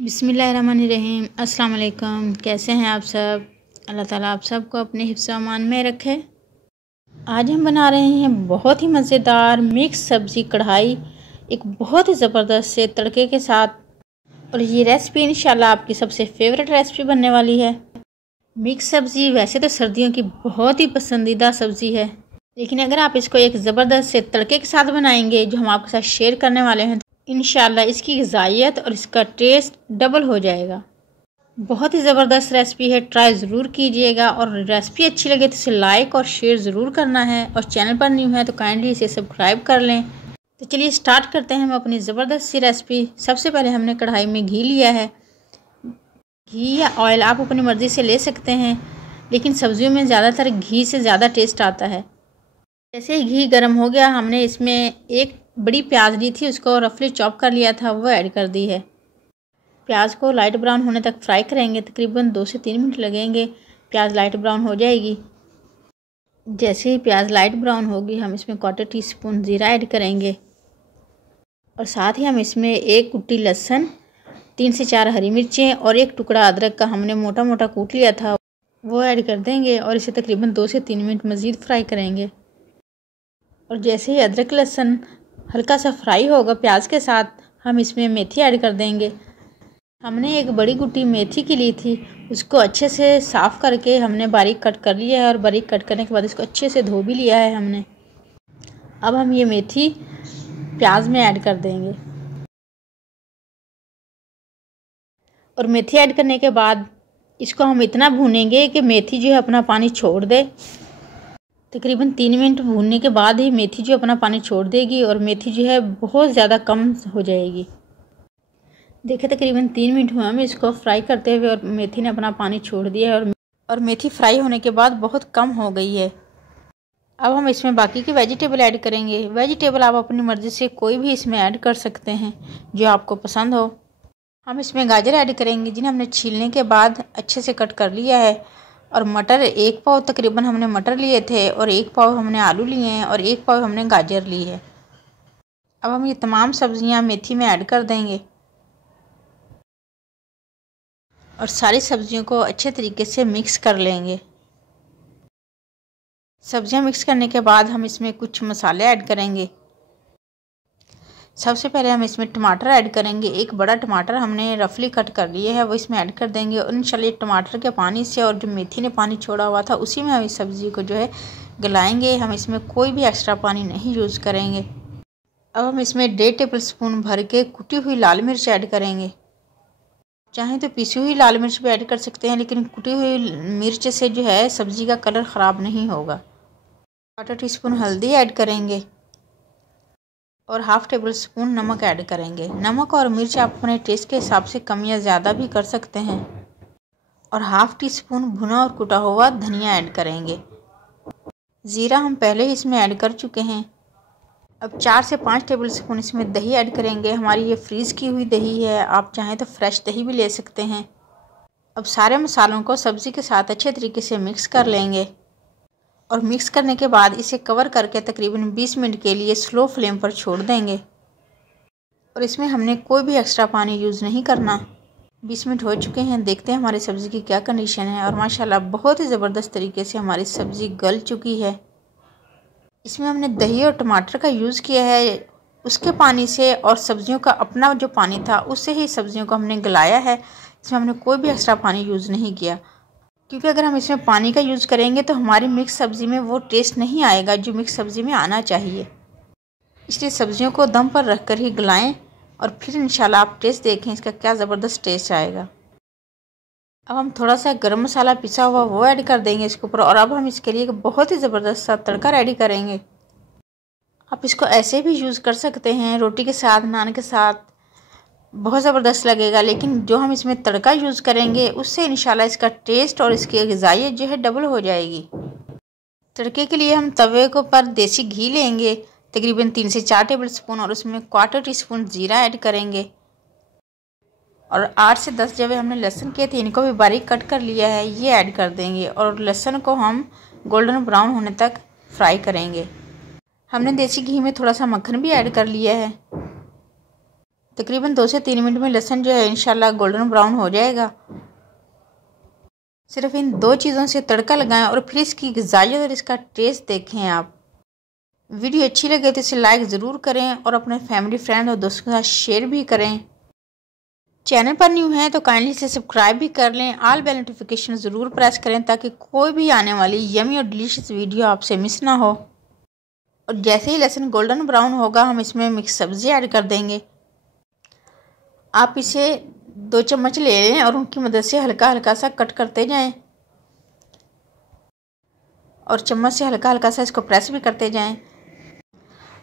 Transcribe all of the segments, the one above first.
बिस्मिल्लाहिर्रहमानिर्रहीम। अस्सलाम वालेकुम। कैसे हैं आप सब? अल्लाह ताला आप सबको अपने हिफ्ज़ अमान में रखे। आज हम बना रहे हैं बहुत ही मज़ेदार मिक्स सब्ज़ी कढ़ाई, एक बहुत ही ज़बरदस्त से तड़के के साथ। और ये रेसिपी इंशाल्लाह आपकी सबसे फेवरेट रेसिपी बनने वाली है। मिक्स सब्ज़ी वैसे तो सर्दियों की बहुत ही पसंदीदा सब्ज़ी है, लेकिन अगर आप इसको एक ज़बरदस्त से तड़के के साथ बनाएंगे जो हम आपके साथ शेयर करने वाले हैं, इंशाल्लाह इसकी ग़िज़ाइयत और इसका टेस्ट डबल हो जाएगा। बहुत ही ज़बरदस्त रेसिपी है, ट्राई ज़रूर कीजिएगा। और रेसिपी अच्छी लगे तो इसे लाइक और शेयर ज़रूर करना है, और चैनल पर न्यू है तो काइंडली इसे सब्सक्राइब कर लें। तो चलिए स्टार्ट करते हैं हम अपनी ज़बरदस्त सी रेसिपी। सबसे पहले हमने कढ़ाई में घी लिया है। घी या ऑयल आप अपनी मर्ज़ी से ले सकते हैं, लेकिन सब्ज़ियों में ज़्यादातर घी से ज़्यादा टेस्ट आता है। जैसे ही घी गर्म हो गया, हमने इसमें एक बड़ी प्याज ली थी, उसको रफली चॉप कर लिया था, वो ऐड कर दी है। प्याज को लाइट ब्राउन होने तक फ्राई करेंगे। तकरीबन 2 से 3 मिनट लगेंगे, प्याज लाइट ब्राउन हो जाएगी। जैसे ही प्याज लाइट ब्राउन होगी, हम इसमें 1/4 टीस्पून ज़ीरा ऐड करेंगे, और साथ ही हम इसमें 1 कुट्टी लहसुन, 3 से 4 हरी मिर्चें और 1 टुकड़ा अदरक का हमने मोटा मोटा कूट लिया था, वो ऐड कर देंगे। और इसे तकरीबन 2 से 3 मिनट मज़ीद फ्राई करेंगे। और जैसे ही अदरक लहसुन हल्का सा फ्राई होगा प्याज के साथ, हम इसमें मेथी ऐड कर देंगे। हमने एक बड़ी गुट्टी मेथी की ली थी, उसको अच्छे से साफ़ करके हमने बारीक कट कर लिया है, और बारीक कट करने के बाद इसको अच्छे से धो भी लिया है हमने। अब हम ये मेथी प्याज में ऐड कर देंगे, और मेथी ऐड करने के बाद इसको हम इतना भूनेंगे कि मेथी जो है अपना पानी छोड़ दे। तकरीबन 3 मिनट भूनने के बाद ही मेथी जो अपना पानी छोड़ देगी, और मेथी जो है बहुत ज़्यादा कम हो जाएगी। देखिए तकरीबन 3 मिनट हुआ हमें इसको फ्राई करते हुए, और मेथी ने अपना पानी छोड़ दिया है, और मेथी फ्राई होने के बाद बहुत कम हो गई है। अब हम इसमें बाकी की वेजिटेबल ऐड करेंगे। वेजिटेबल आप अपनी मर्ज़ी से कोई भी इसमें ऐड कर सकते हैं जो आपको पसंद हो। हम इसमें गाजर ऐड करेंगे, जिन्हें हमने छीलने के बाद अच्छे से कट कर लिया है। और मटर 1 पाव तकरीबन हमने मटर लिए थे, और 1 पाव हमने आलू लिए हैं, और 1 पाव हमने गाजर ली है। अब हम ये तमाम सब्जियां मेथी में ऐड कर देंगे, और सारी सब्जियों को अच्छे तरीके से मिक्स कर लेंगे। सब्जियां मिक्स करने के बाद हम इसमें कुछ मसाले ऐड करेंगे। सबसे पहले हम इसमें टमाटर ऐड करेंगे। एक बड़ा टमाटर हमने रफली कट कर लिए है, वो इसमें ऐड कर देंगे। और इंशाल्लाह टमाटर के पानी से, और जो मेथी ने पानी छोड़ा हुआ था, उसी में हम इस सब्ज़ी को जो है गलाएंगे। हम इसमें कोई भी एक्स्ट्रा पानी नहीं यूज़ करेंगे। अब हम इसमें 1.5 टेबल स्पून भर के कुटी हुई लाल मिर्च ऐड करेंगे। चाहें तो पिसी हुई लाल मिर्च भी ऐड कर सकते हैं, लेकिन कुटी हुई मिर्च से जो है सब्ज़ी का कलर ख़राब नहीं होगा। 1/4 टीस्पून हल्दी ऐड करेंगे, और 1/2 टेबल स्पून नमक ऐड करेंगे। नमक और मिर्च आप अपने टेस्ट के हिसाब से कम या ज़्यादा भी कर सकते हैं। और 1/2 टीस्पून भुना और कुटा हुआ धनिया ऐड करेंगे। ज़ीरा हम पहले ही इसमें ऐड कर चुके हैं। अब 4 से 5 टेबल स्पून इसमें दही ऐड करेंगे। हमारी ये फ्रीज़ की हुई दही है, आप चाहें तो फ्रेश दही भी ले सकते हैं। अब सारे मसालों को सब्ज़ी के साथ अच्छे तरीके से मिक्स कर लेंगे, और मिक्स करने के बाद इसे कवर करके तकरीबन 20 मिनट के लिए स्लो फ्लेम पर छोड़ देंगे। और इसमें हमने कोई भी एक्स्ट्रा पानी यूज़ नहीं करना। 20 मिनट हो चुके हैं, देखते हैं हमारी सब्ज़ी की क्या कंडीशन है। और माशाल्लाह बहुत ही ज़बरदस्त तरीके से हमारी सब्ज़ी गल चुकी है। इसमें हमने दही और टमाटर का यूज़ किया है, उसके पानी से, और सब्ज़ियों का अपना जो पानी था उससे ही सब्ज़ियों को हमने गलाया है। इसमें हमने कोई भी एक्स्ट्रा पानी यूज़ नहीं किया, क्योंकि अगर हम इसमें पानी का यूज़ करेंगे तो हमारी मिक्स सब्ज़ी में वो टेस्ट नहीं आएगा जो मिक्स सब्ज़ी में आना चाहिए। इसलिए सब्ज़ियों को दम पर रख कर ही गलाएं, और फिर इंशाल्लाह आप टेस्ट देखें इसका क्या ज़बरदस्त टेस्ट आएगा। अब हम थोड़ा सा गरम मसाला पिसा हुआ वो ऐड कर देंगे इसके ऊपर। और अब हम इसके लिए बहुत ही ज़बरदस्त सा तड़का रेडी करेंगे। आप इसको ऐसे भी यूज़ कर सकते हैं, रोटी के साथ, नान के साथ, बहुत ज़बरदस्त लगेगा। लेकिन जो हम इसमें तड़का यूज़ करेंगे उससे इंशाल्लाह इसका टेस्ट और इसकी ग़िज़ाइयत जो है डबल हो जाएगी। तड़के के लिए हम तवे के ऊपर देसी घी लेंगे, तकरीबन 3 से 4 टेबल स्पून, और उसमें 1/4 टीस्पून ज़ीरा ऐड करेंगे। और 8 से 10 जब हमने लहसुन किए थे, इनको भी बारीक कट कर लिया है, ये ऐड कर देंगे। और लहसुन को हम गोल्डन ब्राउन होने तक फ्राई करेंगे। हमने देसी घी में थोड़ा सा मक्खन भी ऐड कर लिया है। तकरीबन 2 से 3 मिनट में लहसुन जो है इंशाल्लाह गोल्डन ब्राउन हो जाएगा। सिर्फ इन 2 चीज़ों से तड़का लगाएं और फिर इसकी ग़िज़ाइयत और इसका टेस्ट देखें आप। वीडियो अच्छी लगे तो इसे लाइक ज़रूर करें और अपने फैमिली फ्रेंड और दोस्तों के साथ शेयर भी करें। चैनल पर न्यू हैं तो काइंडली से सब्सक्राइब भी कर लें। ऑल बेल नोटिफिकेशन ज़रूर प्रेस करें ताकि कोई भी आने वाली यमी और डिलीशियस वीडियो आपसे मिस ना हो। और जैसे ही लहसुन गोल्डन ब्राउन होगा हम इसमें मिक्स सब्ज़ी ऐड कर देंगे। आप इसे 2 चम्मच ले लें और उनकी मदद से हल्का हल्का सा कट करते जाएं और चम्मच से हल्का हल्का सा इसको प्रेस भी करते जाएं।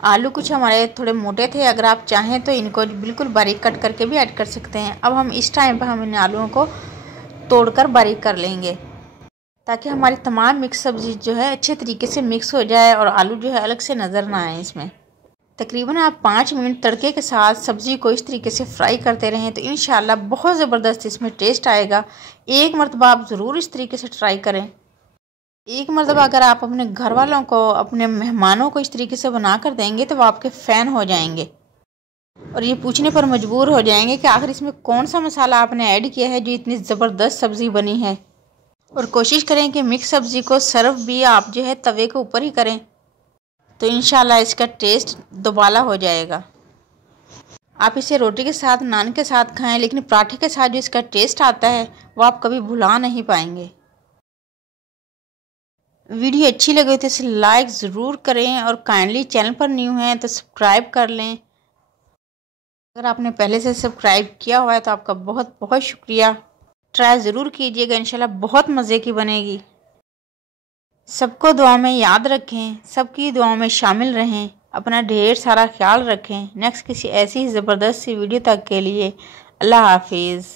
आलू कुछ हमारे थोड़े मोटे थे, अगर आप चाहें तो इनको बिल्कुल बारीक कट करके भी ऐड कर सकते हैं। अब हम इस टाइम पर हम इन आलूओं को तोड़कर बारीक कर लेंगे ताकि हमारी तमाम मिक्स सब्ज़ी जो है अच्छे तरीके से मिक्स हो जाए और आलू जो है अलग से नज़र ना आए इसमें। तकरीबन आप 5 मिनट तड़के के साथ सब्ज़ी को इस तरीके से फ्राई करते रहें तो इंशाल्लाह बहुत ज़बरदस्त इसमें टेस्ट आएगा। एक मरतबा आप ज़रूर इस तरीके से ट्राई करें। एक मरतबा अगर आप अपने घर वालों को, अपने मेहमानों को इस तरीके से बना कर देंगे तो वो आपके फ़ैन हो जाएंगे और ये पूछने पर मजबूर हो जाएंगे कि आखिर इसमें कौन सा मसाला आपने ऐड किया है जो इतनी ज़बरदस्त सब्ज़ी बनी है। और कोशिश करें कि मिक्स सब्ज़ी को सर्व भी आप जो है तवे के ऊपर ही करें तो इंशाल्लाह इसका टेस्ट दोबाला हो जाएगा। आप इसे रोटी के साथ, नान के साथ खाएं, लेकिन पराठे के साथ जो इसका टेस्ट आता है वो आप कभी भुला नहीं पाएंगे। वीडियो अच्छी लगे तो इसे लाइक ज़रूर करें और काइंडली चैनल पर न्यू हैं तो सब्सक्राइब कर लें। अगर आपने पहले से सब्सक्राइब किया हुआ है तो आपका बहुत बहुत शुक्रिया। ट्राई ज़रूर कीजिएगा, इंशाल्लाह बहुत मज़े की बनेगी। सबको दुआ में याद रखें, सबकी दुआओं में शामिल रहें, अपना ढेर सारा ख्याल रखें। नेक्स्ट किसी ऐसी ज़बरदस्त सी वीडियो तक के लिए अल्लाह हाफिज़।